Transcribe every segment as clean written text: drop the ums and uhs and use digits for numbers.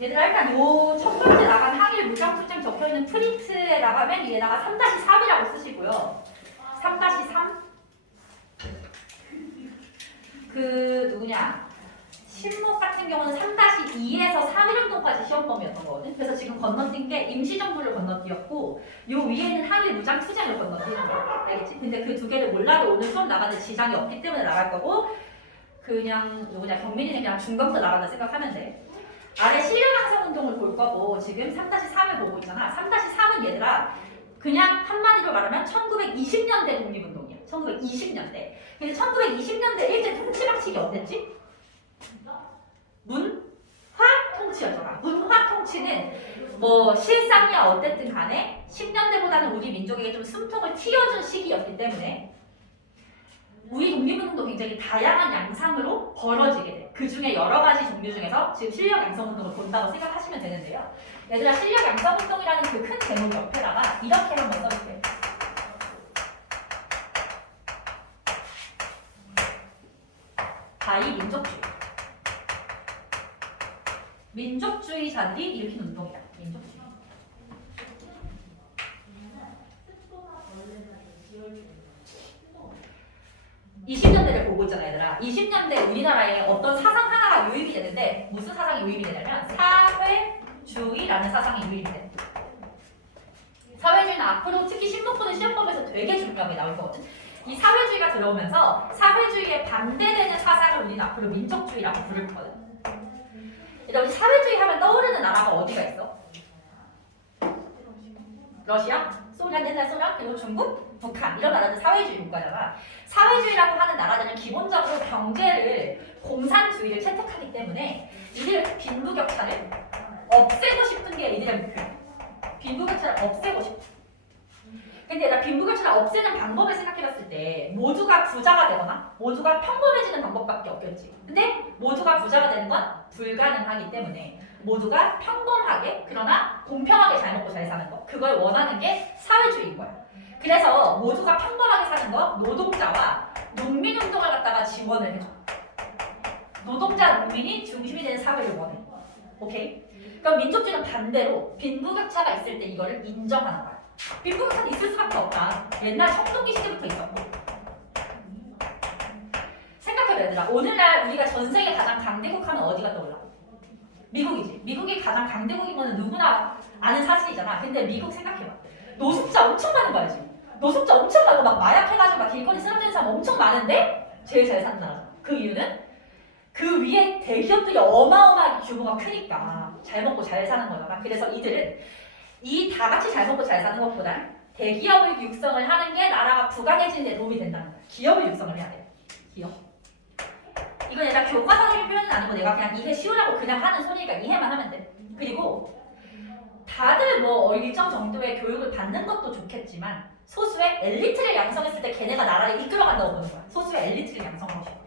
얘들아 일단 요 첫 번째 나간 항일 무장투쟁 적혀있는 프린트에 나가면 얘다가 3-3이라고 쓰시고요. 3-3 그 누구냐 신목 같은 경우는 3-2에서 3.1운동까지 시험범위였던 거거든. 그래서 지금 건너뛴 게 임시정부를 건너뛰었고 요 위에는 항일 무장투쟁을 건너뛰는 거야. 알겠지? 근데 그 두 개를 몰라도 오늘 수업 나가는 지장이 없기 때문에 나갈 거고 그냥 누구냐 경민이는 그냥 중간부터 나간다 생각하면 돼. 아래 실력양성운동을 볼 거고 지금 3-3을 보고 있잖아. 3-3은 얘들아 그냥 한마디로 말하면 1920년대 독립운동이야. 1920년대. 근데 1920년대 일제 통치 방식이 어땠지? 문화 통치였잖아. 문화 통치는 뭐 실상이야 어쨌든 간에 10년대보다는 우리 민족에게 좀 숨통을 틔워준 시기였기 때문에 우리 독립운동도 굉장히 다양한 양상으로 벌어지게 돼. 그 중에 여러 가지 종류 중에서 지금 실력 양성운동을 본다고 생각하시면 되는데요. 얘들아 실력 양성운동이라는 그 큰 제목 옆에다가 이렇게 한번 써볼게요. 바이 민족주의. 민족주의자들이 일으킨 운동이다. 민족주의. 20년대를 보고 있잖아 얘들아. 20년대 우리나라에 어떤 사상 하나가 유입이 되는데 무슨 사상이 유입이 되냐면 사회주의라는 사상이 유입이 돼. 사회주의는 앞으로 특히 신문포는 시험범에서 되게 중요하게 나올 거거든. 이 사회주의가 들어오면서 사회주의에 반대되는 사상을 우리는 앞으로 민족주의라고 부를 거거든. 일단 우리 사회주의 하면 떠오르는 나라가 어디가 있어? 러시아, 소련, 옛날 소련, 그리고 중국, 북한 이런 나라들 사회주의 국가잖아. 사회주의라고 하는 나라들은 기본적으로 경제를 공산주의를 채택하기 때문에 이들 빈부격차를 없애고 싶은 게 이들의 목표야. 빈부격차를 없애고 싶어. 근데 얘들아 빈부격차를 없애는 방법을 생각해봤을 때 모두가 부자가 되거나 모두가 평범해지는 방법밖에 없겠지. 근데 모두가 부자가 되는 건 불가능하기 때문에 모두가 평범하게 그러나 공평하게 잘 먹고 잘 사는 거 그걸 원하는 게 사회주의인 거야. 그래서 모두가 평범하게 사는 거 노동자와 농민운동을 갖다가 지원을 해줘. 노동자 농민이 중심이 되는 사회를 원해. 오케이? 그럼 민족주의는 반대로 빈부격차가 있을 때 이거를 인정하는 거야. 빈부격차는 있을 수밖에 없다. 옛날 청동기 시대부터 있었고. 생각해봐 얘들아. 오늘날 우리가 전 세계 가장 강대국 하면 어디가 떠올라? 미국이지. 미국이 가장 강대국인 거는 누구나 아는 사실이잖아. 근데 미국 생각해봐. 노숙자 엄청 많은 거 알지? 노숙자 엄청 많고 막 마약해가지고 막 길거리 쓰러지는 사람 엄청 많은데 제일 잘 사는 나라잖아. 그 이유는 그 위에 대기업들이 어마어마하게 규모가 크니까 잘 먹고 잘 사는 거잖아. 그래서 이들은 이 다 같이 잘 먹고 잘 사는 것보단 대기업을 육성을 하는 게 나라가 부강해지는 데 도움이 된다는 거야. 기업을 육성을 해야 돼. 기업. 이건 내가 교과서적인 표현은 아니고 내가 그냥 이해 쉬우라고 그냥 하는 소리니까 이해만 하면 돼. 그리고 다들 뭐 일정 정도의 교육을 받는 것도 좋겠지만 소수의 엘리트를 양성했을 때 걔네가 나라를 이끌어간다고 보는 거야. 소수의 엘리트를 양성하고 싶어.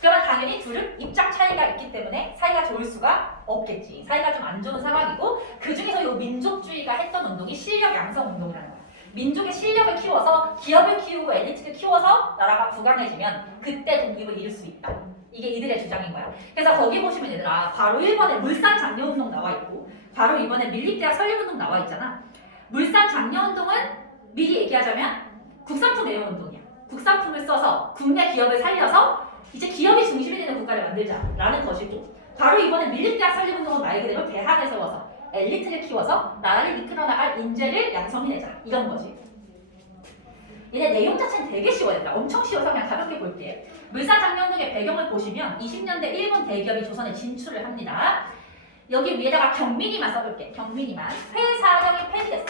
그러면 당연히 둘은 입장 차이가 있기 때문에 사이가 좋을 수가 없겠지. 사이가 좀 안 좋은 상황이고 그 중에서 이 민족주의가 했던 운동이 실력 양성 운동이라는 거야. 민족의 실력을 키워서 기업을 키우고 엘리트를 키워서 나라가 부강해지면 그때 독립을 이룰 수 있다. 이게 이들의 주장인 거야. 그래서 거기 보시면 얘들아 바로 1번에 물산 장려운동 나와 있고 바로 2번에 밀립대학 설립운동 나와 있잖아. 물산 장려운동은 미리 얘기하자면 국산품 애용운동이야. 국산품을 써서 국내 기업을 살려서 이제 기업이 중심이 되는 국가를 만들자라는 것이고 바로 이번에 밀립대학 설립운동은 말 그대로 대학을 세워서 엘리트를 키워서 나라를 이끌어 나갈 인재를 양성해내자 이런 거지. 얘네 내용 자체는 되게 쉬워요. 엄청 쉬워서 그냥 가볍게 볼게. 물산장려운동의 배경을 보시면 20년대 일본 대기업이 조선에 진출을 합니다. 여기 위에다가 경민이만 써볼게. 경민이만. 회사령이 폐지됐어.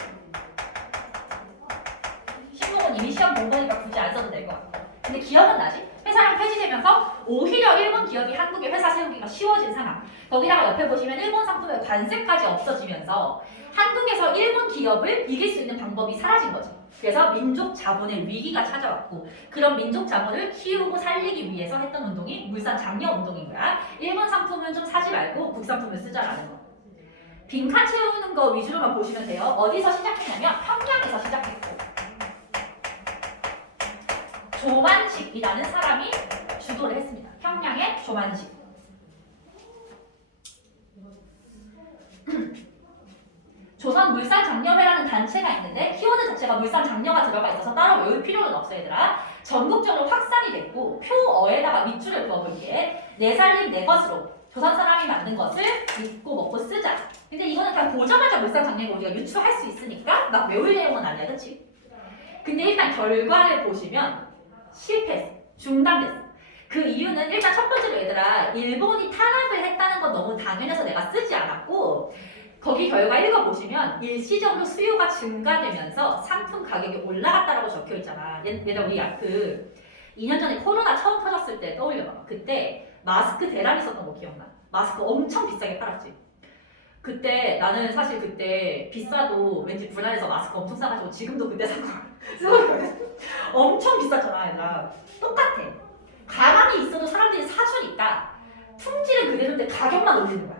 신문은 이미 시험 본 거니까 굳이 안 써도 될 것 같아. 근데 기업은 나지? 회사령 폐지되면서 오히려 일본 기업이 한국에 회사 세우기가 쉬워진 상황. 거기다가 옆에 보시면 일본 상품의 관세까지 없어지면서 한국에서 일본 기업을 이길 수 있는 방법이 사라진 거지. 그래서 민족 자본의 위기가 찾아왔고 그런 민족 자본을 키우고 살리기 위해서 했던 운동이 물산 장려 운동인 거야. 일본 상품은 좀 사지 말고 국산품을 쓰자라는 거. 빈칸 채우는 거 위주로만 보시면 돼요. 어디서 시작했냐면 평양에서 시작했고 조만식이라는 사람이 주도를 했습니다. 평양의 조만식. 조선물산장려회라는 단체가 있는데 키워드 자체가 물산장려가 들어가 있어서 따로 외울 필요는 없어 얘들아. 전국적으로 확산이 됐고 표어에다가 밑줄을 그어볼게. 내 살림 내 것으로 조선 사람이 만든 것을 믿고 먹고 쓰자. 근데 이거는 그냥 보자마자 물산장려가 우리가 유추할 수 있으니까 막 외울 내용은 아니야, 그렇지? 근데 일단 결과를 보시면 실패했어. 중단됐어. 그 이유는 일단 첫 번째로 얘들아 일본이 탄압을 했다는 건 너무 당연해서 내가 쓰지 않았고 거기 결과 읽어보시면 일시적으로 수요가 증가되면서 상품 가격이 올라갔다라고 적혀있잖아. 얘들아 우리 그 2년 전에 코로나 처음 터졌을 때 떠올려봐. 그때 마스크 대란 있었던 거 기억나? 마스크 엄청 비싸게 팔았지. 그때 나는 사실 그때 비싸도 왠지 불안해서 마스크 엄청 싸가지고 지금도 그때 산 거 쓰고 있거든. 엄청 비쌌잖아 얘들아. 똑같아. 가만히 있어도 사람들이 사주니까 품질은 그대로인데 가격만 올리는 거야.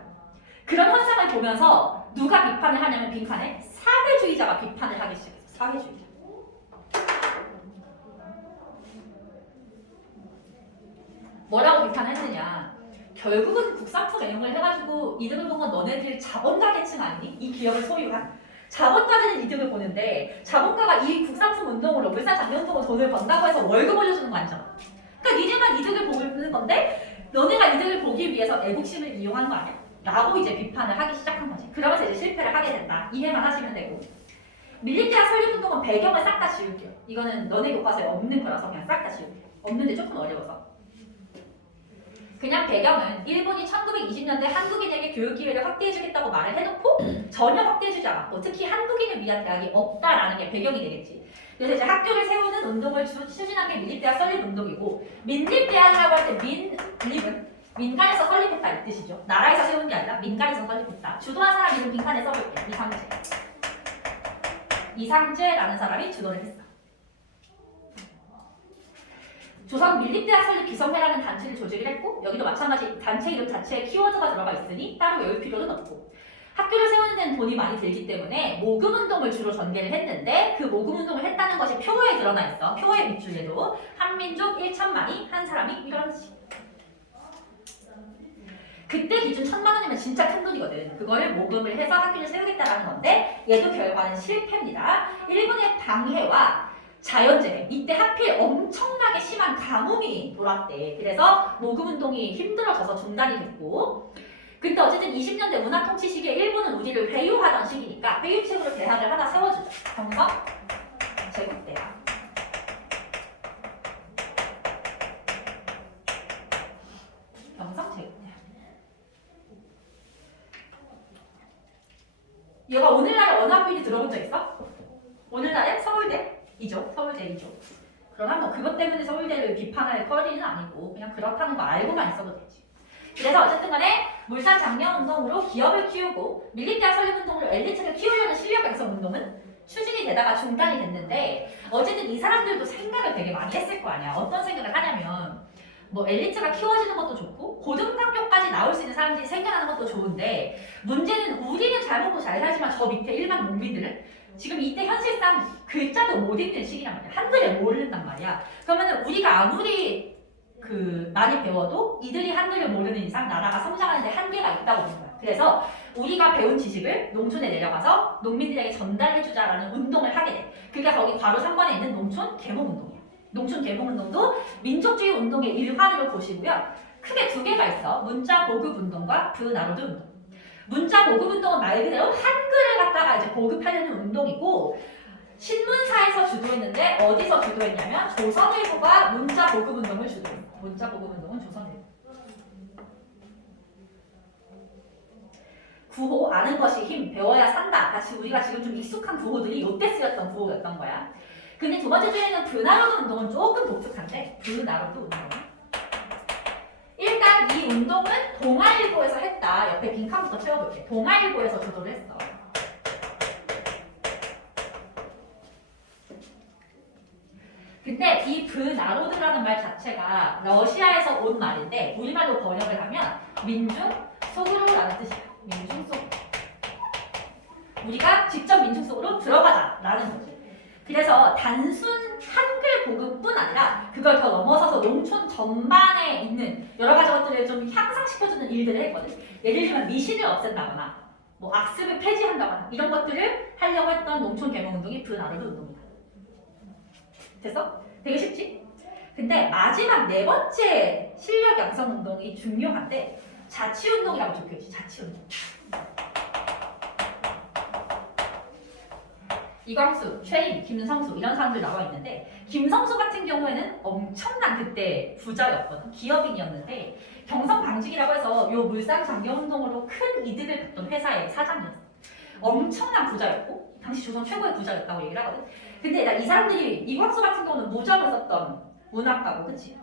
그런 현상을 보면서 누가 비판을 하냐면 빈칸에 사회주의자가 비판을 하기 시작했어. 사회주의자. 뭐라고 비판을 했느냐. 결국은 국산품 애용을 해가지고 이득을 본 건 너네들 자본가 계층 아니니? 이 기업을 소유한. 자본가들은 이득을 보는데 자본가가 이 국산품 운동으로 물산장려운동으로 돈을 번다고 해서 월급 올려주는 거 아니잖아. 그러니까 니네만 이득을 보는 건데 너네가 이득을 보기 위해서 애국심을 이용한 거 아니야? 라고 이제 비판을 하기 시작한 거지. 그러면서 이제 실패를 하게 된다. 이해만 하시면 되고. 밀리티아 설립운동은 배경을 싹 다 지울게요. 이거는 너네 교과서에 없는 거라서 그냥 싹 다 지울게요. 없는데 조금 어려워서. 그냥 배경은 일본이 1920년대 한국인에게 교육 기회를 확대해주겠다고 말을 해놓고 전혀 확대해주지 않았고 특히 한국인을 위한 대학이 없다라는 게 배경이 되겠지. 그래서 이제 학교를 세우는 운동을 추진한 게 밀립대학 설립운동이고 민립대학이라고 할 때 민립은 민간에서 설립했다 이 뜻이죠. 나라에서 세운 게 아니라 민간에서 설립했다. 주도한 사람 이름 빈칸에 써볼게요. 이상재라는 사람이 주도를 했어. 조선 밀립대학 설립 기성회라는 단체를 조직을 했고 여기도 마찬가지 단체 이름 자체에 키워드가 들어가 있으니 따로 외울 필요는 없고 학교를 세우는 데는 돈이 많이 들기 때문에 모금운동을 주로 전개를 했는데 그 모금운동을 했다는 것이 표에 드러나 있어. 표의 밑줄에도 한민족 1천만이 한 사람이 이런 식. 그때 기준 1,000만 원이면 진짜 큰 돈이거든. 그거를 모금을 해서 학교를 세우겠다라는 건데 얘도 결과는 실패입니다. 일본의 방해와 자연재해, 이때 하필 엄청나게 심한 가뭄이 돌았대. 그래서 모금운동이 힘들어져서 중단이 됐고 근데 어쨌든 20년대 문화통치 시기에 일본은 우리를 회유하던 시기니까 회유책으로 대학을 하나 세워주자. 경성 제국대학. 경성 제국대학. 얘가 오늘날의 원화비율이 들어본 적 있어? 오늘날의 서울대이죠. 서울대이죠. 그러나 뭐 그것 때문에 서울대를 비판할 거리는 아니고 그냥 그렇다는 거 알고만 있어도 되지. 그래서 어쨌든 간에 물산장려운동으로 기업을 키우고 밀립대학 설립운동으로 엘리트를 키우려는 실력 양성 운동은 추진이 되다가 중단이 됐는데 어쨌든 이 사람들도 생각을 되게 많이 했을 거 아니야. 어떤 생각을 하냐면 뭐 엘리트가 키워지는 것도 좋고 고등학교까지 나올 수 있는 사람들이 생겨나는 것도 좋은데 문제는 우리는 잘 먹고 잘 살지만 저 밑에 일반 농민들은 지금 이때 현실상 글자도 못 읽는 시기란 말이야. 한글을 모른단 말이야. 그러면은 우리가 아무리 많이 배워도 이들이 한글을 모르는 이상 나라가 성장하는 데 한계가 있다고 보는 거야. 그래서 우리가 배운 지식을 농촌에 내려가서 농민들에게 전달해주자라는 운동을 하게 돼. 그게 거기 바로 3번에 있는 농촌 계몽운동이야. 농촌 계몽운동도 민족주의 운동의 일환으로 보시고요. 크게 두 개가 있어. 문자 보급운동과 부나로드 운동. 문자 보급운동은 말 그대로 한글을 갖다가 이제 보급하려는 운동이고 신문사에서 주도했는데 어디서 주도했냐면 조선일보가 문자 보급운동을 주도했어. 문자 보급운동은 조선일보. 구호 아는 것이 힘 배워야 산다. 같이 우리가 지금 좀 익숙한 구호들이 요때 쓰였던 구호였던 거야. 근데 두 번째 주에는 브나로드 운동은 조금 독특한데 브나로드 운동. 일단 이 운동은 동아일보에서 했다. 옆에 빈칸부터 채워볼게. 동아일보에서 주도를 했어. 근데 이 브나로드라는 말 자체가 러시아에서 온 말인데 우리말로 번역을 하면 민중 속으로라는 뜻이야. 민중 속. 우리가 직접 민중 속으로 들어가자라는 거지. 그래서 단순 한글 보급뿐 아니라 그걸 더 넘어서서 농촌 전반에 있는 여러 가지 것들을 좀 향상시켜주는 일들을 했거든. 예를 들면 미신을 없앤다거나 뭐 악습을 폐지한다거나 이런 것들을 하려고 했던 농촌 계몽운동이 브나르드 운동이다. 됐어? 되게 쉽지? 근데 마지막 네 번째 실력 양성 운동이 중요한데 자치운동이라고 적혀있지. 자치운동. 이광수, 최인, 김성수 이런 사람들 나와 있는데 김성수 같은 경우에는 엄청난 그때 부자였거든. 기업인이었는데 경성방직이라고 해서 요 물산 장려운동으로 큰 이득을 봤던 회사의 사장이었어. 엄청난 부자였고 당시 조선 최고의 부자였다고 얘기를 하거든. 근데 이 사람들이 이광수 같은 경우는 무적을 썼던 문학가고 그치?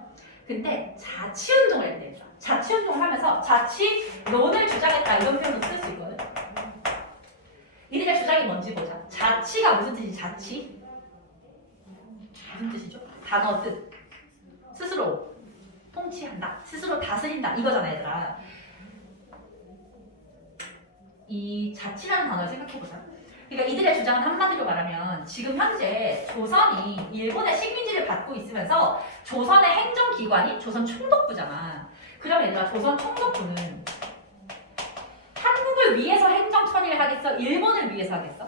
근데 자치운동을 했대. 자치운동을 하면서 자치론을 주장했다 이런 표현도 쓸 수 있거든. 이들의 주장이 뭔지 보자. 자치가 무슨 뜻이지? 자치? 무슨 뜻이죠? 단어 뜻. 스스로 통치한다. 스스로 다스린다. 이거잖아 얘들아. 이 자치라는 단어를 생각해보자. 그러니까 이들의 주장은 한마디로 말하면 지금 현재 조선이 일본의 식민지를 받고 있으면서 조선의 행정기관이 조선 총독부잖아. 그러면 얘들아 조선 총독부는 한국을 위해서 행정 처리를 하겠어? 일본을 위해서 하겠어?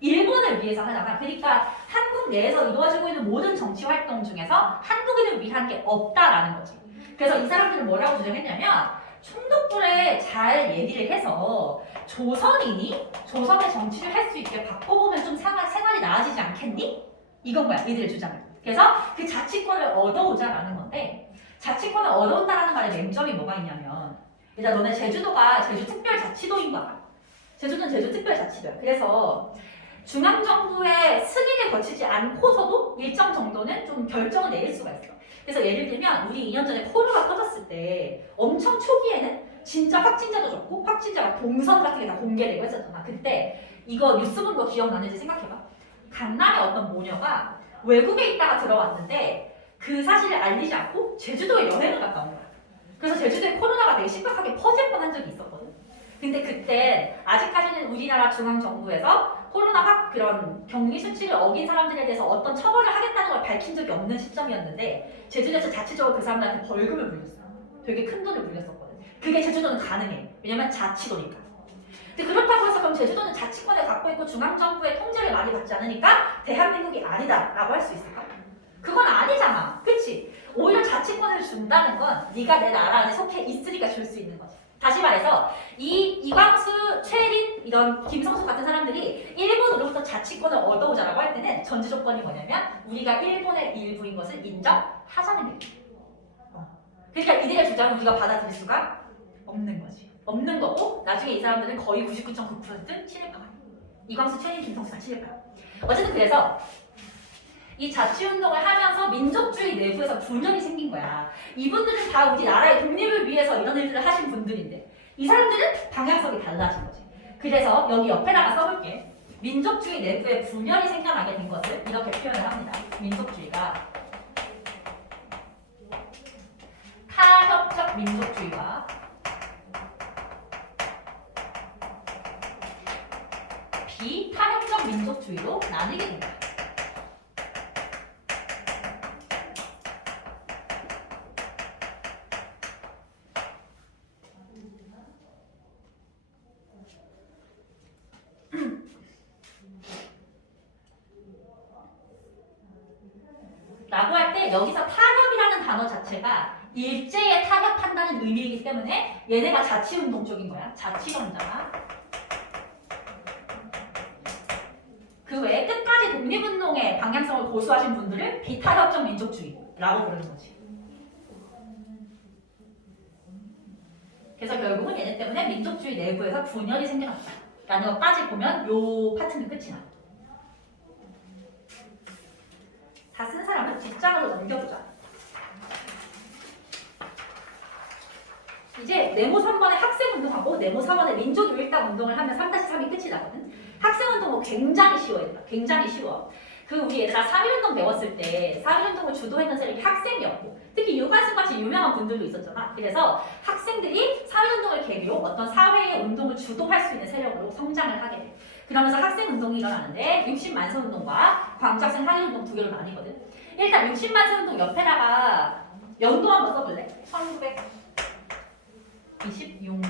일본을 위해서 하잖아. 그러니까 한국 내에서 이루어지고 있는 모든 정치 활동 중에서 한국인을 위한 게 없다라는 거지. 그래서 이 사람들은 뭐라고 주장했냐면 총독부에 잘 얘기를 해서 조선인이 조선의 정치를 할 수 있게 바꿔보면 좀 생활이 나아지지 않겠니? 이건 거야. 이들의 주장은. 그래서 그 자치권을 얻어오자라는 건데 자치권을 얻어온다라는 말의 맹점이 뭐가 있냐면 일단 너네 제주도가 제주특별자치도인 거야. 제주도는 제주특별자치도야. 그래서 중앙정부의 승인을 거치지 않고서도 일정 정도는 좀 결정을 내릴 수가 있어. 그래서 예를 들면 우리 2년 전에 코로나가 터졌을 때 엄청 초기에는 진짜 확진자도 적고 확진자가 동선 같은 게 다 공개되고 했었잖아. 그때 이거 뉴스 본 거 기억나는지 생각해봐. 강남의 어떤 모녀가 외국에 있다가 들어왔는데 그 사실을 알리지 않고 제주도에 여행을 갔다 온 거야. 그래서 제주도에 코로나가 되게 심각하게 퍼질 뻔한 적이 있었거든. 근데 그때 아직까지는 우리나라 중앙정부에서 코로나 그런 격리 수치를 어긴 사람들에 대해서 어떤 처벌을 하겠다는 걸 밝힌 적이 없는 시점이었는데 제주도에서 자체적으로 그 사람들한테 벌금을 물렸어. 되게 큰 돈을 물렸었거든. 그게 제주도는 가능해. 왜냐면 자치도니까. 근데 그렇다고 해서 그럼 제주도는 자치권을 갖고 있고 중앙정부의 통제를 많이 받지 않으니까 대한민국이 아니다라고 할 수 있을까? 그건 아니잖아. 그치? 오히려 자치권을 준다는 건 네가 내 나라 안에 속해 있으니까 줄 수 있는 거지. 다시 말해서 이광수, 최린, 이런 김성수 같은 사람들이 일본으로부터 자치권을 얻어오자라고 할 때는 전제 조건이 뭐냐면 우리가 일본의 일부인 것을 인정하자는 게 그러니까 이들의 주장은 우리가 받아들일 수가 없는 거지. 없는 거고 나중에 이 사람들은 거의 99.9% 친일파가 이광수, 최린, 김성수 다 친일파야. 어쨌든 그래서 이 자치운동을 하면서 민족주의 내부에서 분열이 생긴 거야. 이분들은 다 우리 나라의 독립을 위해서 이런 일들을 하신 분들인데 이 사람들은 방향성이 달라진 거지. 그래서 여기 옆에다가 써볼게. 민족주의 내부에 분열이 생겨나게 된 것을 이렇게 표현을 합니다. 민족주의가 타협적 민족주의와 비타협적 민족주의로 나뉘게 된다. 라고 할 때 여기서 타협이라는 단어 자체가 일제에 타협한다는 의미이기 때문에 얘네가 자치운동 쪽인 거야. 자치론자가. 그 외에 끝까지 독립운동의 방향성을 고수하신 분들을 비타협적 민족주의라고 부르는 거지. 그래서 결국은 얘네 때문에 민족주의 내부에서 분열이 생겨났다. 라는 것까지 보면 요 파트는 끝이 나. 다 쓴 사람은 뒷장으로 넘겨보자. 이제 네모 3번의 학생운동하고 네모 4번의 민족유일당 운동을 하면 3-3이 끝이 나거든. 학생운동은 굉장히 쉬워요. 굉장히 쉬워. 그 우리 얘들아 3.1운동 배웠을 때 3.1운동을 주도했던 세력이 학생이었고 특히 유관순 같이 유명한 분들도 있었잖아. 그래서 학생들이 3.1운동을 계기로 어떤 사회의 운동을 주도할 수 있는 세력으로 성장을 하게 돼. 그러면서 학생운동이 일어나는데 60만세운동과 광주학생 학예운동 두 개로 나뉘거든. 일단 60만세운동 옆에다가 연도 한번 써볼래? 1926년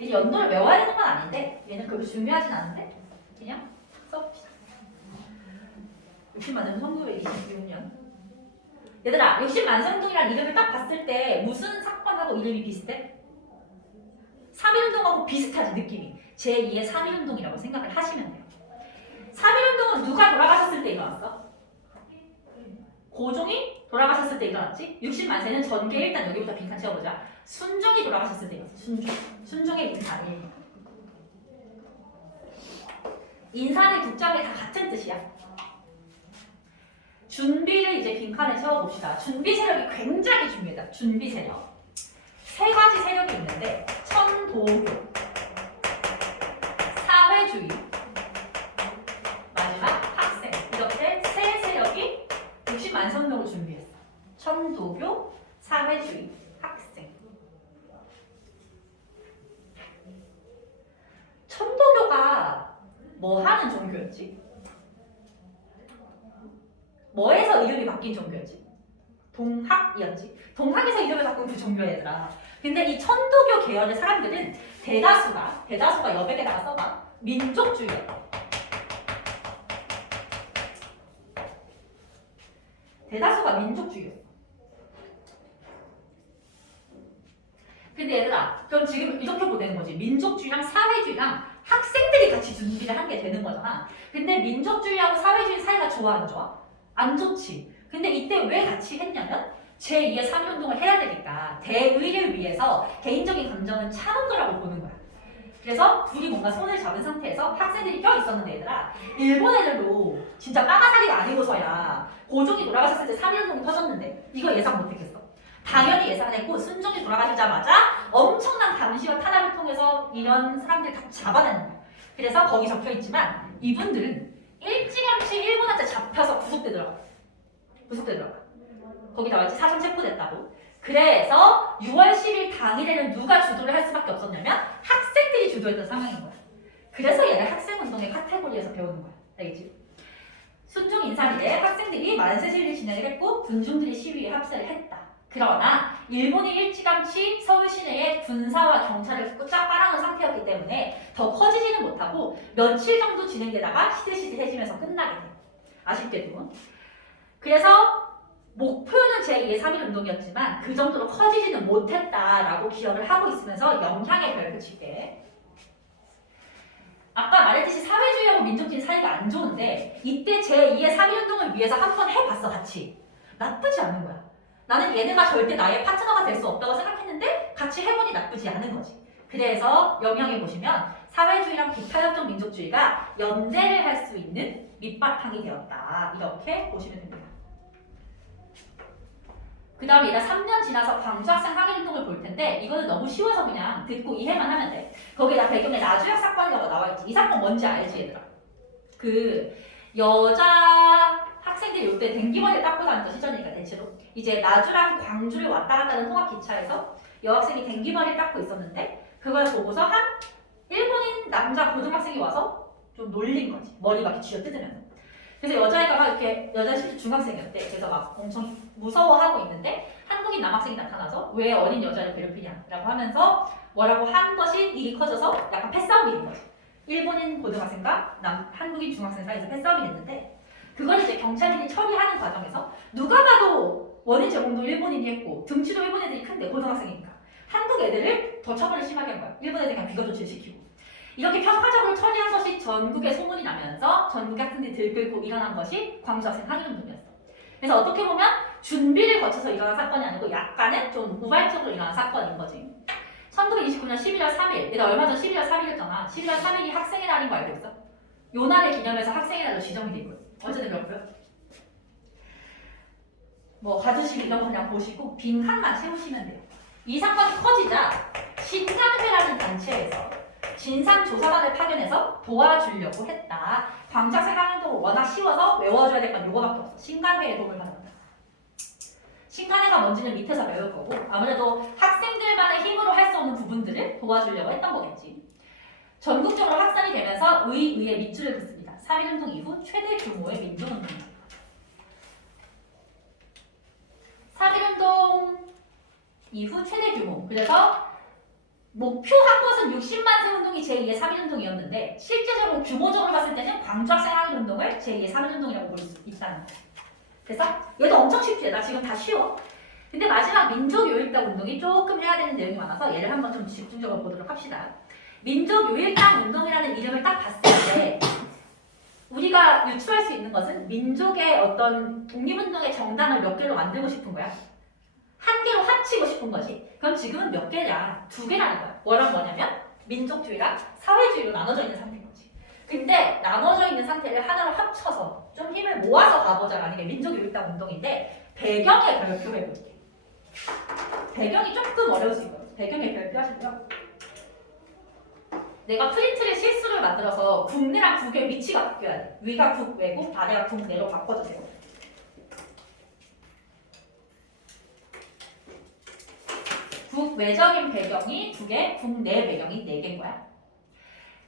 이제 연도를 외워야 되는 건 아닌데 얘는 그렇게 중요하진 않은데 그냥 써봅시다. 60만년 성도의 26년. 얘들아 60만성동이라는 이름을 딱 봤을 때 무슨 사건하고 이름이 비슷해? 3.1운동하고 비슷하지 느낌이. 제2의 3.1운동이라고 생각을 하시면 돼요. 3.1운동은 누가 돌아가셨을 때 일어났어? 고종이 돌아가셨을 때 일어났지? 60만세는 전개 일단 여기부터 빈칸 채워보자. 순종이 돌아가셨을 때 일어났어. 순종의 빈칸이. 인산의 국장이 다 같은 뜻이야. 준비를 이제 빈칸에 채워봅시다. 준비 세력이 굉장히 중요하다. 준비 세력. 세 가지 세력이 있는데 천도교, 사회주의, 마지막 학생. 이렇게 세 세력이 60만성동을 준비했어. 천도교, 사회주의, 학생. 천도교가 뭐 하는 종교였지? 뭐에서 이름이 바뀐 종교였지? 동학이었지. 동학에서 이름을 바꾼 그 종교야 얘들아. 근데 이 천도교 계열의 사람들은 대다수가 여백에다가 써봐. 민족주의였다. 대다수가 민족주의였어. 근데 얘들아 그럼 지금 이렇게 보내는 거지. 민족주의랑 사회주의랑 학생들이 같이 준비를 한 게 되는 거잖아. 근데 민족주의하고 사회주의 사이가 좋아 안 좋아? 안 좋지. 근데 이때 왜 같이 했냐면 제2의 3.1운동을 해야 되니까 대의를 위해서 개인적인 감정은 참은 거라고 보는 거야. 그래서 둘이 뭔가 손을 잡은 상태에서 학생들이 껴 있었는데 얘들아 일본 애들도 진짜 까마사리가 아니고서야 고종이 돌아가셨을 때 3.1운동이 터졌는데 이거 예상 못했겠어. 당연히 예상했고 순종이 돌아가시자마자 엄청난 감시와 탄압을 통해서 이런 사람들 다 잡아내는 거야. 그래서 거기 적혀있지만 이분들은 일찌감치 일본한테 잡혀서 구속되더라고. 거기 나와있지. 사전 체포됐다고. 그래서 6월 10일 당일에는 누가 주도를 할 수밖에 없었냐면 학생들이 주도했던 상황인 거야. 그래서 얘를 학생운동의 카테고리에서 배우는 거야. 알겠지? 순종 인사일에 학생들이 만세 시위를 진행을 했고 군중들이 시위에 합세를 했다. 그러나 일본이 일찌감치 서울 시내에 군사와 경찰을 쫙 빨아놓은 상태였기 때문에 더 커지지는 못하고 며칠 정도 진행되다가 시들시들해지면서 끝나게 돼. 아쉽게도. 그래서 목표는 제2의 3.1운동이었지만 그 정도로 커지지는 못했다라고 기억을 하고 있으면서 영향의 별을 붙일게. 아까 말했듯이 사회주의하고 민족주의 사이가 안 좋은데 이때 제2의 3.1운동을 위해서 한번 해봤어 같이. 나쁘지 않은 거야. 나는 얘네가 절대 나의 파트너가 될 수 없다고 생각했는데 같이 해보니 나쁘지 않은 거지. 그래서 영향에 보시면 사회주의랑 기타협정 민족주의가 연대를 할 수 있는 밑바탕이 되었다. 이렇게 보시면 됩니다. 그 다음에 이따 3년 지나서 광주학생 항일운동을 볼 텐데 이거는 너무 쉬워서 그냥 듣고 이해만 하면 돼. 거기다 배경에 나주역 사건이라고 나와있지. 이 사건 뭔지 알지 얘들아? 그 여자 학생들이 이때 댕기머리를 닦고 다녔던 시절이니까 대체로 이제 나주랑 광주를 왔다 갔다 하는 통학 기차에서 여학생이 댕기머리를 닦고 있었는데 그걸 보고서 한 일본인 남자 고등학생이 와서 좀 놀린 거지. 머리가 이렇게 쥐어뜯으면서. 그래서 여자애가 막 이렇게 여자 중학생이었대. 그래서 막 엄청 무서워하고 있는데 한국인 남학생이 나타나서 왜 어린 여자를 괴롭히냐라고 하면서 뭐라고 한 것이 일이 커져서 약간 패싸움이 된 거지. 일본인 고등학생과 한국인 중학생 사이에서 패싸움이 됐는데 그걸 이제 경찰들이 처리하는 과정에서 누가 봐도 원인 제공도 일본인이 했고 등치도 일본 애들이 큰데 고등학생이니까 한국 애들을 더 처벌을 심하게 한 거야. 일본 애들 그냥 비교 조치를 시키고 이렇게 편파적으로 처리한 것이 전국에 소문이 나면서 전국 학생들이 들끓고 일어난 것이 광주학생 항일운동이었어. 그래서 어떻게 보면 준비를 거쳐서 일어난 사건이 아니고 약간은 좀 우발적으로 일어난 사건인 거지. 1929년 11월 3일 얘가 얼마 전 11월 3일이었잖아. 11월 3일이 학생의 날인 거 알고 있어? 요 날을 기념해서 학생의 날로 지정이 돼 있고요. 어쨌든 그렇고요. 뭐 가주시기 이런 거 그냥 보시고 빈 칸만 채우시면 돼요. 이 사건이 커지자 신간회라는 단체에서 진상조사관을 파견해서 도와주려고 했다. 광주학생 항일운동은 워낙 쉬워서 외워줘야 될 건 요거밖에 없어. 신간회의 도움을 받는다. 신간회가 뭔지는 밑에서 배울 거고 아무래도 학생들만의 힘으로 할 수 없는 부분들을 도와주려고 했던 거겠지. 전국적으로 확산이 되면서 의의 밑줄을 긋습니다. 3.1운동 이후 최대 규모의 민족운동입니다. 3.1운동 이후 최대 규모. 그래서 목표한 것은 60만 세 운동이 제2의 3.1운동이었는데 실제적으로 규모적으로 봤을 때는 광주학생 항일운동을 제2의 3.1운동이라고 볼 수 있다는 거예요. 그래서 얘도 엄청 쉽지. 나 지금 다 쉬워. 근데 마지막 민족요일당 운동이 조금 해야 되는 내용이 많아서 얘를 한번 좀 집중적으로 보도록 합시다. 민족요일당 운동이라는 이름을 딱 봤을 때 우리가 유추할 수 있는 것은 민족의 어떤 독립운동의 정당을 몇 개로 만들고 싶은 거야. 한 개로 합치고 싶은 거지. 그럼 지금은 몇 개냐? 2개라는 거야. 뭐냐면 민족주의랑 사회주의로 나눠져 있는 상태인 거지. 근데 나눠져 있는 상태를 하나로 합쳐서 좀 힘을 모아서 가보자라는 게 민족요일당 운동인데 배경에 별표를 해볼게. 배경이 조금 어려울 수 있거든. 배경에 별표 하시고요. 내가 프린트를 실수를 만들어서 국내랑 국의 위치가 바뀌어야 돼. 위가 국외고 아래가 국내로 바꿔도 되고. 국외적인 배경이 2개, 국내 배경이 4개인 거야.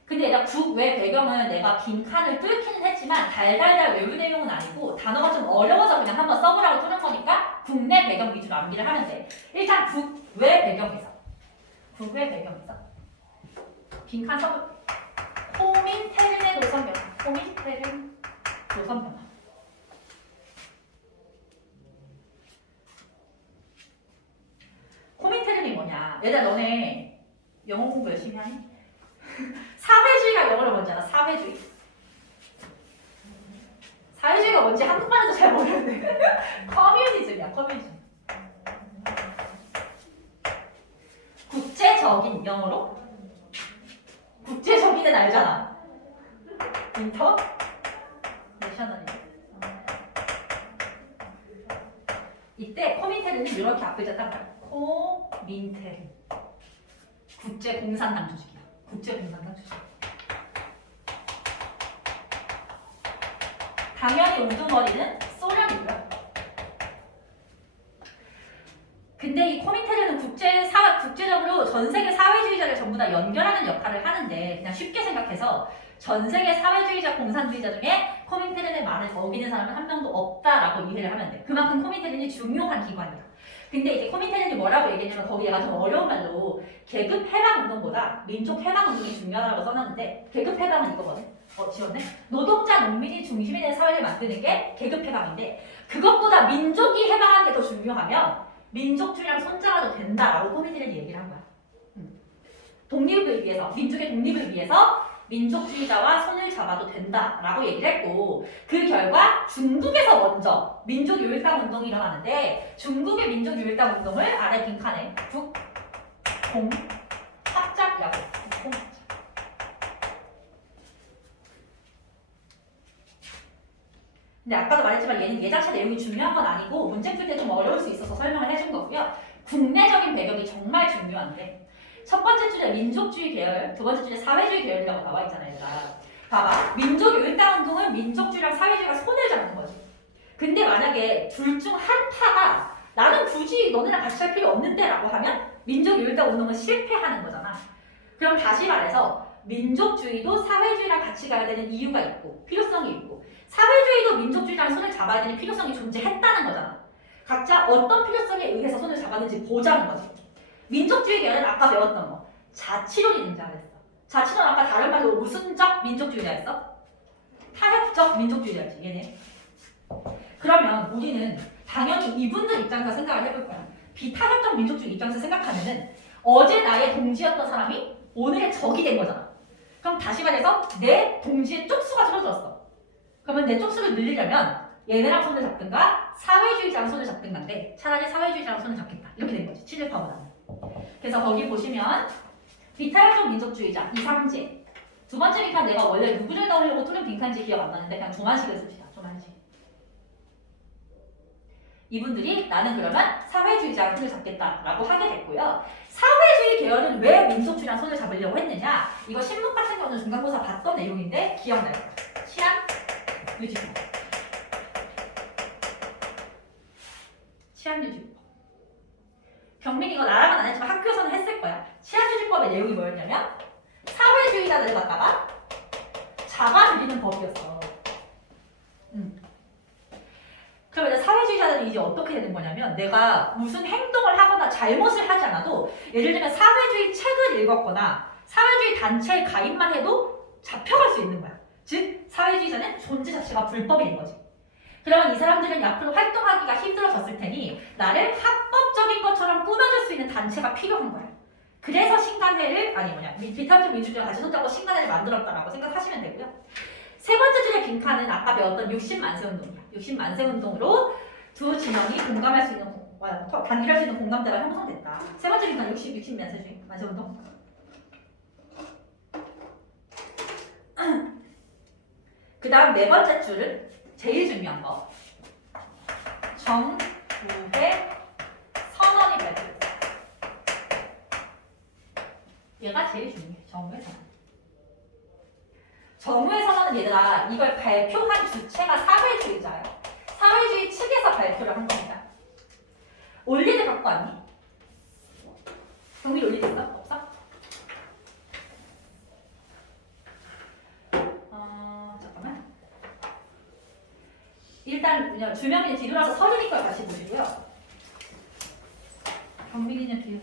근데 내가 국외 배경은 내가 빈칸을 뚫기는 했지만 달달달 외울 내용은 아니고 단어가 좀 어려워서 그냥 한번 써보라고 뚫은 거니까 국내 배경 위주로 암기를 하면 돼. 일단 국외 배경에서 빈칸 써볼게. 코민테른의 노선 변화. 코민테른 노선 변화. 코민테른이 뭐냐? 얘들아 너네 영어 공부 열심히 하니? 사회주의가 영어로 뭔지 알아? 사회주의. 사회주의가 뭔지 한국말에도 잘 모르는데 커뮤니즘이야. 커뮤니즘. 국제적인 영어로? 국제적인은 알잖아. 인터내셔널. 이때 코민테른은 이렇게 앞글자 딱 봐요. 코민테른. 국제공산당 조직이야. 국제공산당 조직. 당연히 우두머리는 소련이고요. 근데 이 코민테른은 국제적으로 전 세계 사회주의자를 전부 다 연결하는 역할을 하는데 그냥 쉽게 생각해서 전 세계 사회주의자, 공산주의자 중에 코민테른의 말을 어기는 사람은 한 명도 없다라고 이해를 하면 돼. 그만큼 코민테른이 중요한 기관이야. 근데 이제 코민테른이 뭐라고 얘기했냐면 거기 얘가 좀 어려운 말로 계급 해방 운동보다 민족 해방 운동이 중요하다고 써놨는데 계급 해방은 이거거든. 지웠네? 노동자 농민이 중심이 된 사회를 만드는 게 계급 해방인데 그것보다 민족이 해방하는 게 더 중요하면 민족주의랑 손잡아도 된다라고 코민테른이 얘기를 한 거야. 독립을 위해서, 민족의 독립을 위해서 민족주의자와 손을 잡아도 된다라고 얘기를 했고 그 결과 중국에서 먼저 민족요일당 운동이 일어나는데 중국의 민족요일당 운동을 아래 빈칸에 국, 공, 합작이라고 근데 아까도 말했지만 얘는 예자체 내용이 중요한 건 아니고 문제 풀 때 좀 어려울 수 있어서 설명을 해준 거고요. 국내적인 배경이 정말 중요한데 첫 번째 줄에 민족주의 계열, 두 번째 줄에 사회주의 계열이라고 나와 있잖아요. 얘들아. 봐봐. 민족요일당 운동은 민족주의랑 사회주의가 손을 잡는 거지. 근데 만약에 둘 중 한 파가 나는 굳이 너네랑 같이 할 필요 없는데 라고 하면 민족요일당 운동은 실패하는 거잖아. 그럼 다시 말해서 민족주의도 사회주의랑 같이 가야 되는 이유가 있고 필요성이 있고 사회주의도 민족주의랑 손을 잡아야 되는 필요성이 존재했다는 거잖아. 각자 어떤 필요성에 의해서 손을 잡았는지 보자는 거지. 민족주의 계열은 아까 배웠던 거 자치론이 등장했어. 자치론 아까 다른 말로 무슨적 민족주의자 했어? 타협적 민족주의자지 얘네. 그러면 우리는 당연히 이분들 입장에서 생각을 해볼 거야. 비타협적 민족주의 입장에서 생각하면은 어제 나의 동지였던 사람이 오늘의 적이 된 거잖아. 그럼 다시 말해서 내 동지의 쪽수가 줄어들었어. 그러면 내 쪽수를 늘리려면 얘네랑 손을 잡든가 사회주의자랑 손을 잡든가인데 차라리 사회주의자랑 손을 잡겠다. 이렇게 된 거지. 친일파보다는. 그래서 거기 보시면 비타협적 민족주의자 이상재. 두 번째 빈칸 내가 원래 누구를 넣으려고 뚫은 빈칸인지 기억 안 나는데 그냥 조만식을 씁시다. 조만식. 이분들이 나는 그러면 사회주의자랑 손을 잡겠다라고 하게 됐고요. 사회주의 계열은 왜 민족주의랑 손을 잡으려고 했느냐? 이거 신문 같은 경우는 중간고사 봤던 내용인데 기억나요? 치안 유지법. 치안 유지법. 경민 이거 나랑은 안 했지만 학교에서는 했을 거야. 치안 유지법의 내용이 뭐였냐면 사회주의자들을 갖다가 잡아들이는 법이었어. 그럼 이제 사회주의자들이 사회주의자는 이제 어떻게 되는 거냐면 내가 무슨 행동을 하거나 잘못을 하지 않아도 예를 들면 사회주의 책을 읽었거나 사회주의 단체에 가입만 해도 잡혀갈 수 있는 거야. 즉 사회주의자는 존재 자체가 불법이 된 거지. 그러면 이 사람들은 앞으로 활동하기가 힘들어졌을 테니 나를 합법적인 것처럼 꾸며줄 수 있는 단체가 필요한 거야. 그래서 신간회를 비탄적 민주주의가 같이 손잡고 신간회를 만들었다라고 생각하시면 되고요. 세 번째 줄의 빈칸은 아까 배웠던 60만세 운동이야. 60만세 운동으로 두 진영이 공감할 수 있는 단일할 수 있는 공감대가 형성됐다. 세 번째 빈칸 60만세 운동. 그 다음 네 번째 줄은 제일 중요한 거. 정부의 선언이 발표됐다. 얘가 제일 중요해. 정부의 선언. 정부의 선언은 얘들아 이걸 발표한 주체가 사회주의자예요. 사회주의 측에서 발표를 한 겁니다. 올리드 갖고 왔니? 경미 올리드 있어? 없어? 잠깐만. 일단 주명이는 뒤돌아서 서준이 걸 다시 보시고요. 경민이는 뒤로.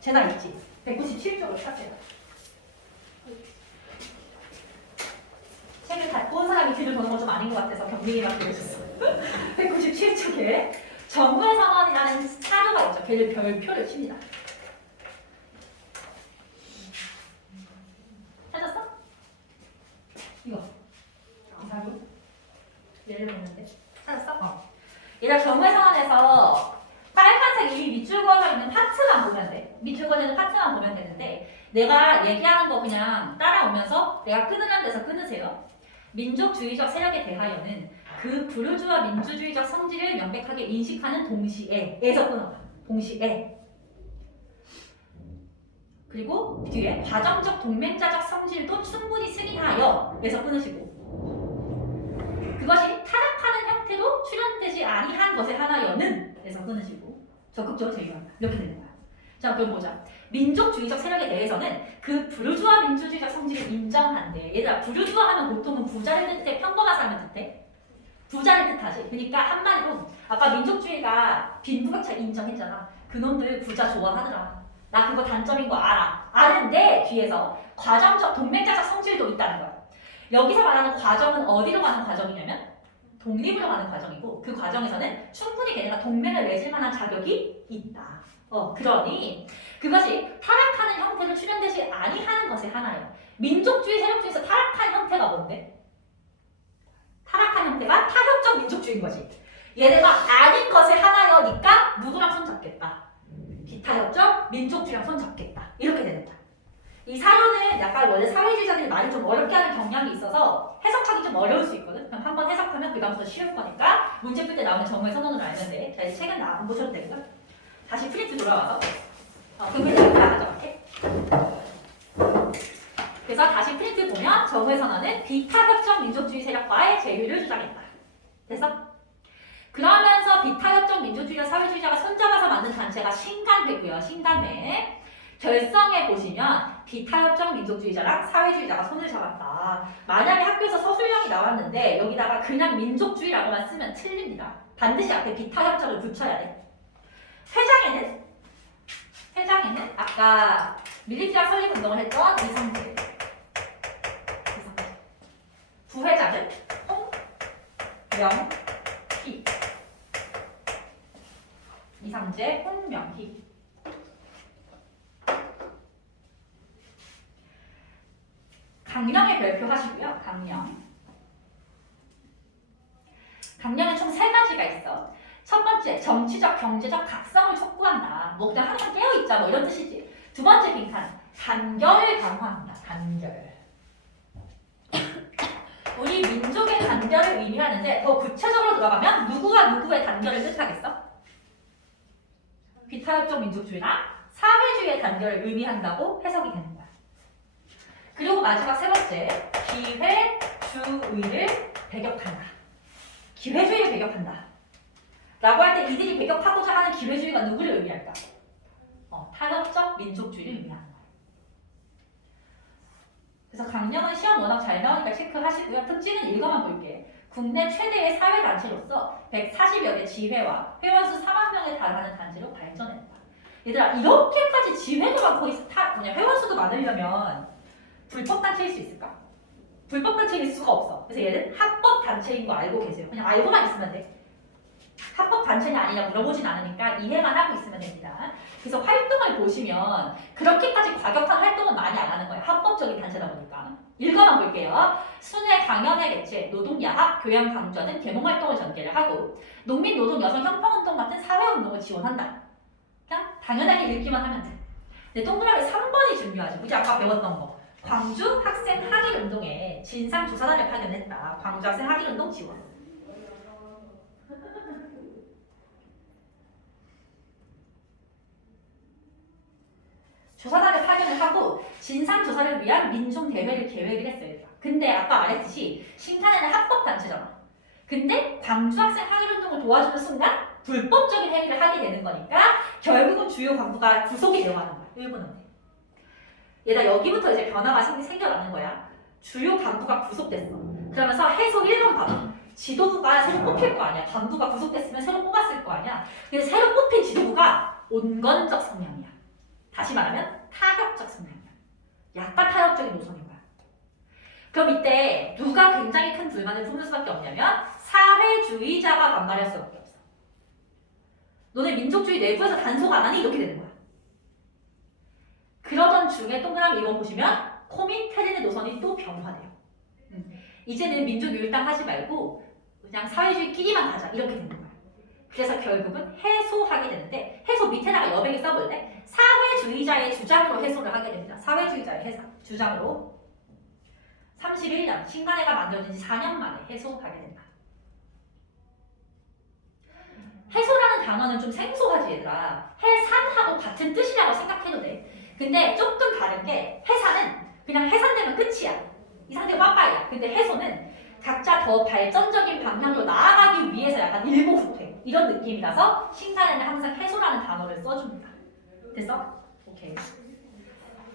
쟤나 있지? 197쪽을 찾아요. 책을 다 본 사람이 뒤를 보는 건 좀 아닌 것 같아서 경민이만 보여줬어. 197쪽에 정부의 선언이라는 사료가 있죠. 걔를 별표를 칩니다. 찾았어? 이거. 이 사료. 얘를 보는데. 찾았어? 얘가 정부의 선언에서 빨간색 이 밑줄 그어져 있는 파트만 보면 돼. 밑줄 그어져 있는 파트만 보면 되는데 내가 얘기하는 거 그냥 따라오면서 내가 끊으려는 데서 끊으세요. 민족주의적 세력에 대하여는 그 부르주아 민주주의적 성질을 명백하게 인식하는 동시에 에서 끊어봐. 동시에 그리고 뒤에 과정적 동맹자적 성질도 충분히 승인하여 에서 끊으시고 그것이 타락하는 형태로 출현되지 아니한 것에 하나여는 에서 끊으시고 적극적으로 제기한다. 이렇게 되는 거야. 자 그럼 보자. 민족주의적 세력에 대해서는 그 부르주아 민주주의적 성질을 인정한대. 얘들아 부르주아 하면 보통은 부자를 뜻해 평범한 사람을 뜻해? 부자를 뜻하지. 그러니까 한마디로 아까 민족주의가 빈부격차 인정했잖아. 그놈들 부자 좋아하더라. 나 그거 단점인 거 알아. 아는데 뒤에서 과정적 동맹자적 성질도 있다는 거야. 여기서 말하는 과정은 어디로 가는 과정이냐면 독립으로 가는 과정이고 그 과정에서는 충분히 걔네가 동맹을 맺을 만한 자격이 있다. 그러니 그것이 타락하는 형태로 출현되지 아니하는 것의 하나예요. 민족주의 세력 중에서 타락한 형태가 뭔데? 타락한 형태가 타협적 민족주의인 거지. 얘네가 아닌 것의 하나여니까 누구랑 손잡겠다. 비타협적 민족주의랑 손잡겠다. 이렇게 되는 거야. 이 사료는 약간 원래 사회주의자들이 말을 좀 어렵게 하는 경향이 있어서 해석하기 좀 어려울 수 있거든. 그럼 한번 해석하면 그 다음부터 쉬울 거니까 문제 풀 때 나오는 정의 선언을 알면 돼. 자, 이제 책은 안 보셔도 되고요. 다시 프린트 돌아와서 그걸 내가 가져갈게. 그래서 다시 프린트 보면 정의 선언은 비타협적 민족주의 세력과의 제휴를 주장했다. 됐어? 그러면서 비타협적 민주주의와 사회주의자가 손잡아서 만든 단체가 신간회고요. 신간회. 결성에 보시면 비타협적 민족주의자랑 사회주의자가 손을 잡았다. 만약에 학교에서 서술형이 나왔는데 여기다가 그냥 민족주의라고만 쓰면 틀립니다. 반드시 앞에 비타협적을 붙여야 돼. 회장에는 아까 밀리티아 설립 운동을 했던 이성재. 부회장은 홍명희. 이상재, 홍명희. 강령에 별표하시고요. 강령은 총 3가지가 있어. 첫 번째, 정치적, 경제적 각성을 촉구한다. 뭐 그냥 항상 깨어있자 뭐 이런 뜻이지. 두 번째 빈칸, 단결을 강화한다. 단결. 우리 민족의 단결을 의미하는데 더 구체적으로 들어가면 누구와 누구의 단결을 뜻하겠어? 비타협적 민족주의나 사회주의의 단결을 의미한다고 해석이 되는 거야. 그리고 마지막 세 번째, 기회주의를 배격한다. 기회주의를 배격한다. 라고 할 때 이들이 배격하고자 하는 기회주의가 누구를 의미할까? 타협적 민족주의를 의미하는 거예요. 그래서 강령은 시험 워낙 잘 나오니까 체크하시고요. 특징은 읽어만 볼게. 국내 최대의 사회단체로서 140여 개 지회와 회원수 4만 명에 달하는 단체로 발전했다. 얘들아, 이렇게까지 지회도 많고 회원수도 많으려면 불법단체일 수 있을까? 불법단체일 수가 없어. 그래서 얘는 합법단체인 거 알고 계세요. 그냥 알고만 있으면 돼. 합법단체냐 아니냐 물어보진 않으니까 이해만 하고 있으면 됩니다. 그래서 활동을 보시면 그렇게까지 과격한 활동은 많이 안 하는 거예요. 합법적인 단체다 보니까. 읽어만 볼게요. 순회 강연회 개최, 노동야합, 교양 강좌 등 계몽활동을 전개를 하고 농민, 노동, 여성 형평운동 같은 사회운동을 지원한다. 그냥 당연하게 읽기만 하면 돼. 근데 동그라미 3번이 중요하지. 우리 아까 배웠던 거. 광주 학생 항일운동에 진상조사단을 파견했다. 광주 학생 항일운동 지원. 조사단을 파견을 하고 진상조사를 위한 민중대회를 계획을 했어요. 근데 아까 말했듯이 신탄에는 합법단체잖아. 근데 광주 학생 항일운동을 도와주는 순간 불법적인 행위를 하게 되는 거니까 결국은 주요 광부가 구속이 되어가는 거야. 일본은. 얘가 여기부터 이제 변화가 생겨나는 거야. 주요 간부가 구속됐어. 그러면서 해석 1번 봐봐. 지도부가 새로 뽑힐 거 아니야. 간부가 구속됐으면 새로 뽑았을 거 아니야. 근데 새로 뽑힌 지도부가 온건적 성향이야. 다시 말하면 타협적 성향이야. 약간 타협적인 노선인 거야. 그럼 이때 누가 굉장히 큰 불만을 품을 수밖에 없냐면 사회주의자가 반발할 수밖에 없어. 너네 민족주의 내부에서 단속 안 하니? 이렇게 되는 거야. 그러던 중에 동그라미 이거 보시면 코민테른의 노선이 또 변화돼요. 이제는 민족유일당 하지 말고 그냥 사회주의끼리만 가자 이렇게 되는 거야. 그래서 결국은 해소하게 되는데 해소 밑에다가 여백을 써볼 때 사회주의자의 주장으로 해소를 하게 됩니다. 사회주의자의 주장으로 31년 신간회가 만들어진 지 4년 만에 해소하게 된다. 해소라는 단어는 좀 생소하지 얘들아. 해산하고 같은 뜻이라고 생각해도 돼. 근데 조금 다른 게 해산은 그냥 해산되면 끝이야. 이 상태 빠빠이야. 근데 해소는 각자 더 발전적인 방향으로 나아가기 위해서 약간 일고후퇴 이런 느낌이라서 신간에는 항상 해소라는 단어를 써줍니다. 됐어? 오케이.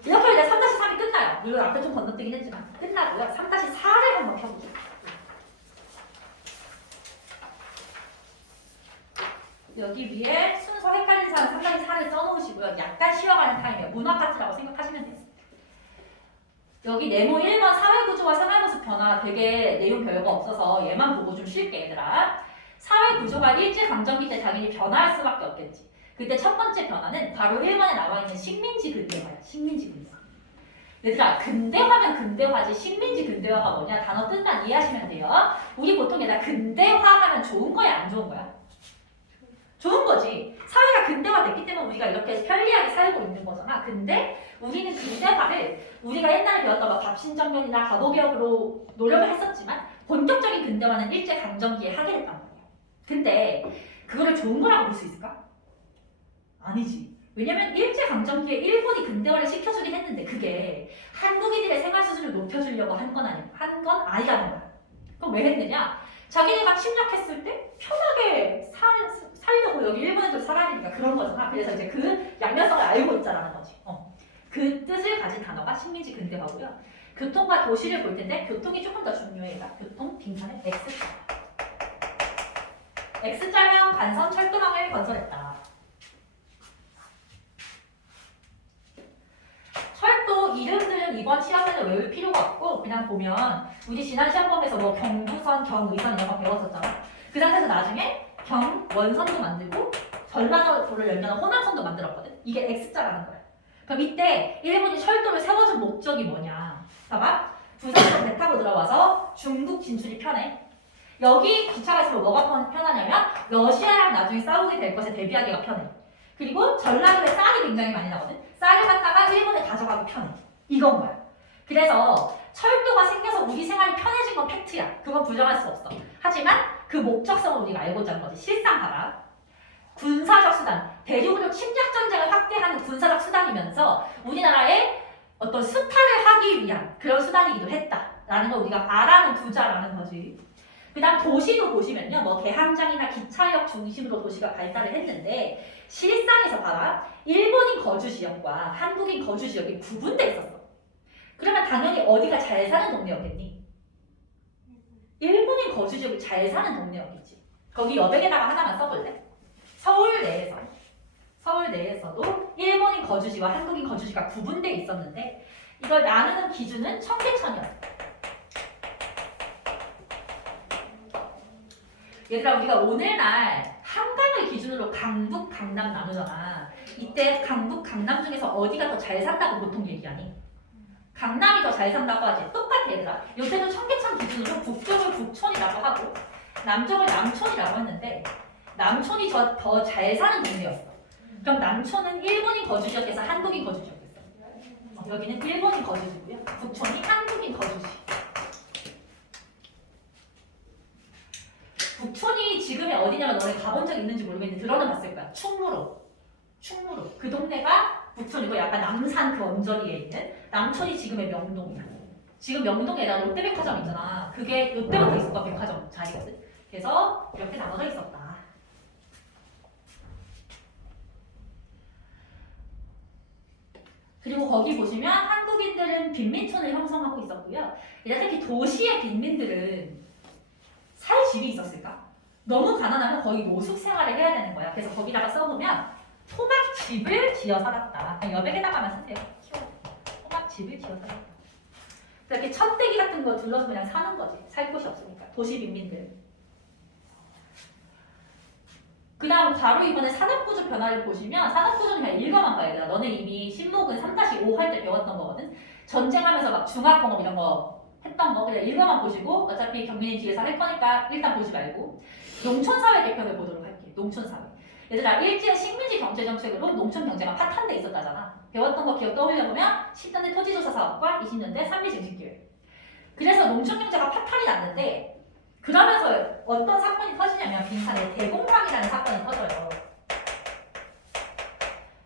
이렇게 이제 3-3이 끝나요. 물론 앞에 좀 건너뛰긴 했지만 끝나고요. 3-4를 한번 펴보자. 여기 위에 순서 헷갈리는 사람 3-4를 써놓으시고요. 약간 쉬어가는 타임이에요. 문화 파트라고 생각하시면 돼요. 여기 네모 1번 사회구조와 생활모습 변화 되게 내용 별거 없어서 얘만 보고 좀 쉴게 얘들아. 사회구조가 일제강점기 때 당연히 변화할 수밖에 없겠지. 그때 첫 번째 변화는 바로 1번에 나와 있는 식민지 근대화야. 식민지 근대화. 얘들아 근대화면 근대화지 식민지 근대화가 뭐냐 단어 뜻만 이해하시면 돼요. 우리 보통 얘들아 근대화하면 좋은 거야 안 좋은 거야? 좋은 거지. 사회가 근대화됐기 때문에 우리가 이렇게 편리하게 살고 있는 거잖아. 근데 우리는 근대화를 우리가 옛날에 배웠던 뭐 갑신정변이나 과도개혁으로 노력을 했었지만 본격적인 근대화는 일제강점기에 하게 됐단 말이야. 근데 그거를 좋은 거라고 볼 수 있을까? 아니지. 왜냐면 일제강점기에 일본이 근대화를 시켜주긴 했는데 그게 한국인들의 생활 수준을 높여주려고 한 건 아니라는 거야. 그럼 왜 했느냐? 자기네가 침략했을 때 편하게 살려고 여기 일본 애들 살아야 되니까 그런 거잖아. 그래서 이제 그 양면성을 알고 있자라는 거지. 그 뜻을 가진 단어가 식민지 근대화고요. 교통과 도시를 볼 텐데 교통이 조금 더 중요해요. 교통 빈칸에 X자. X자형 간선 철도망을 건설했다. 철도 이름들은 이번 시험에는 외울 필요가 없고 그냥 보면 우리 지난 시험범에서 뭐 경부선, 경의선 이런 거 배웠었잖아. 그 상태에서 나중에 경원선도 만들고 전라도를 연결하는 호남선도 만들었거든. 이게 X자라는 거야. 그럼 이때 일본이 철도를 세워준 목적이 뭐냐? 봐봐. 부산에서 배 타고 들어와서 중국 진출이 편해. 여기 기차가 있으면 뭐가 편하냐면 러시아랑 나중에 싸우게 될 것에 대비하기가 편해. 그리고 전라도에 쌀이 굉장히 많이 나거든. 쌀을 갖다가 일본에 가져가기 편해. 이건 거야. 그래서 철도가 생겨서 우리 생활이 편해진 건 팩트야. 그건 부정할 수 없어. 하지만 그 목적성을 우리가 알고 있자는 거지. 실상 봐라. 군사적 수단, 대륙으로 침략 전쟁을 확대하는 군사적 수단이면서 우리나라의 어떤 수탈을 하기 위한 그런 수단이기도 했다라는 걸 우리가 알아는 두자라는 거지. 그 다음 도시도 보시면요. 뭐 개항장이나 기차역 중심으로 도시가 발달을 했는데 실상에서 봐라. 일본인 거주 지역과 한국인 거주 지역이 구분돼 있었어. 그러면 당연히 어디가 잘 사는 동네였겠니? 일본인 거주지역이 잘 사는 동네였겠지. 거기 여백에다가 하나만 써볼래? 서울 내에서도 일본인 거주지와 한국인 거주지가 구분되어 있었는데 이걸 나누는 기준은 청계천이었어. 얘들아 우리가 오늘날 한강을 기준으로 강북, 강남 나누잖아. 이때 강북, 강남 중에서 어디가 더 잘 산다고 보통 얘기하니? 강남이 더 잘 산다고 하지. 똑같아 얘들아. 요때도 청계천 기준으로 북쪽을 북촌이라고 하고 남쪽을 남촌이라고 했는데 남촌이 더 잘 사는 동네였어. 그럼 남촌은 일본인 거주지역에서 한국인 거주지역이었어. 여기는 일본인 거주지고요. 북촌이 한국인 거주지. 북촌이 지금의 어디냐면 너네 가본 적 있는지 모르겠는데 들어는 봤을 거야. 충무로. 그 동네가 북촌이고 약간 남산 그 언저리에 있는 남촌이 지금의 명동이야. 지금 명동에다 롯데백화점 있잖아. 그게 롯데부터 있었던 백화점 자리거든. 그래서 이렇게 나눠져 있었다. 그리고 거기 보시면 한국인들은 빈민촌을 형성하고 있었고요. 특히 도시의 빈민들은 살 집이 있었을까? 너무 가난하면 거의 노숙 생활을 해야 되는 거야. 그래서 거기다가 써보면 토막집을 지어 살았다. 그냥 여백에다가만 쓰세요. 토막집을 지어 살았다. 이렇게 천대기 같은 거 둘러서 그냥 사는 거지. 살 곳이 없으니까. 도시 빈민들. 그 다음 바로 이번에 산업구조 변화를 보시면 산업구조는 그냥 읽어만 봐야 돼. 너네 이미 신목은 3-5 할 때 배웠던 거거든. 전쟁하면서 막 중화공업 이런 거 했던 거 그냥 읽어만 보시고 어차피 경민이 뒤에서 할 거니까 일단 보지 말고 농촌사회 개편을 보도록 할게. 농촌사회. 얘들아 일제 식민지 경제정책으로 농촌 경제가 파탄돼 있었다잖아. 배웠던 거 기억 떠올려보면 10년대 토지조사 사업과 20년대 산비증식기획. 그래서 농촌 경제가 파탄이 났는데 그러면서 어떤 사건이 터지냐면 빈산에 대공황이라는 사건이 터져요.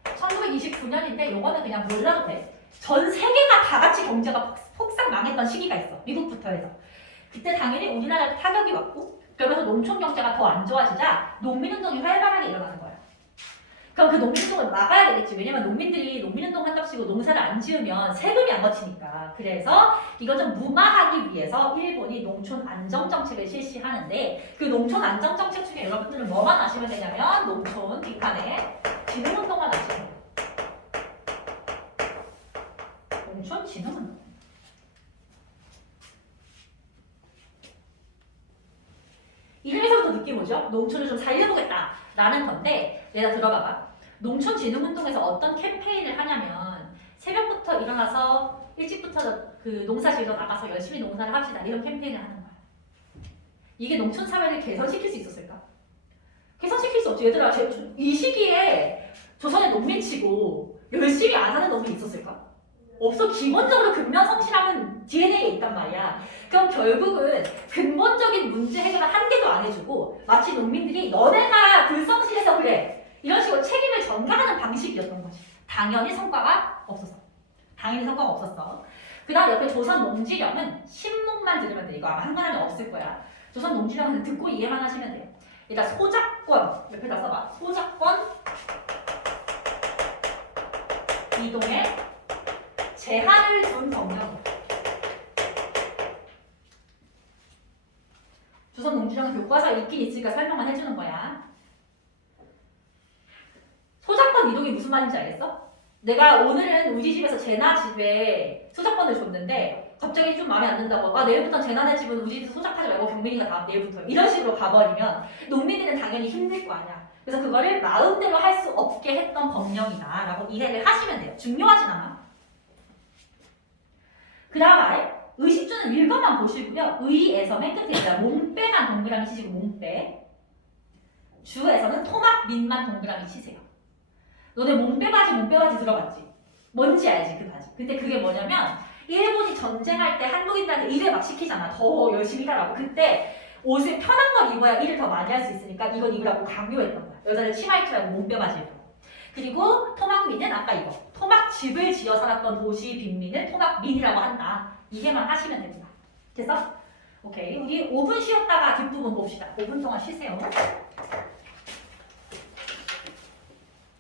1929년인데 요거는 그냥 몰라도 돼. 전 세계가 다 같이 경제가 폭삭 망했던 시기가 있어. 미국부터 해서. 그때 당연히 우리나라도 타격이 왔고 그러면서 농촌 경제가 더 안 좋아지자 농민운동이 활발하게 일어나는 거야. 그럼 그 농민운동을 막아야 되겠지. 왜냐면 농민들이 농민운동 한답시고 농사를 안 지으면 세금이 안 거치니까. 그래서 이걸 좀 무마하기 위해서 일본이 농촌 안정정책을 실시하는데 그 농촌 안정정책 중에 여러분들은 뭐만 아시면 되냐면 농촌 뒷칸에 진흥운동만 아시면 돼요. 농촌 진흥운동. 이름에서부터 느낌 오죠? 농촌을 좀 살려보겠다라는 건데 얘가 들어가봐. 농촌진흥운동에서 어떤 캠페인을 하냐면 새벽부터 일어나서 일찍부터 그 농사지으러 나가서 열심히 농사를 합시다 이런 캠페인을 하는 거야. 이게 농촌 사회를 개선시킬 수 있었을까? 개선시킬 수 없지. 얘들아 이 시기에 조선의 농민치고 열심히 안 하는 농민이 있었을까? 없어. 기본적으로 근면성실함은 DNA에 있단 말이야. 그럼 결국은 근본적인 문제 해결을 한 개도 안 해주고 마치 농민들이 너네가 불성실해서 그래 이런 식으로 책임을 전가하는 방식이었던 거지. 당연히 성과가 없었어. 그 다음 옆에 조선 농지령은 신문만 들으면 돼. 이거 아마 한글화면 없을 거야. 조선 농지령은 듣고 이해만 하시면 돼요. 일단 소작권 옆에다 써봐. 소작권 이동에 제한을 둔 법령. 조선 농지령 교과서에 있긴 있으니까 설명만 해주는 거야. 소작권 이동이 무슨 말인지 알겠어? 내가 오늘은 우리 집에서 제나 집에 소작권을 줬는데 갑자기 좀 마음에 안 든다고 내일부터 제나네 집은 우리 집에서 소작하지 말고 경민이가 다 내일부터 이런 식으로 가버리면 농민들은 당연히 힘들 거 아니야. 그래서 그거를 마음대로 할 수 없게 했던 법령이다 라고 이해를 하시면 돼요. 중요하진 않아. 그 다음 아래 의식주는 읽어만 보시고요. 의에서 맨 끝에 있어요. 몸빼만 동그라미 치시고 몸빼. 주에서는 토막 민만 동그라미 치세요. 너네 몸빼바지 들어봤지? 뭔지 알지 그 바지. 근데 그게 뭐냐면 일본이 전쟁할 때 한국인들한테 일을 막 시키잖아. 더 열심히 일하라고. 그때 옷을 편한 걸 입어야 일을 더 많이 할 수 있으니까 이건 입으라고 강요했던 거야. 여자들 치마 입으라고 몸빼바지 입으라고. 그리고 토막민은 아까 이거. 토막집을 지어 살았던 도시 빈민을 토막민이라고 한다. 이해만 하시면 됩니다. 됐어? 오케이. 우리 5분 쉬었다가 뒷부분 봅시다. 5분 동안 쉬세요.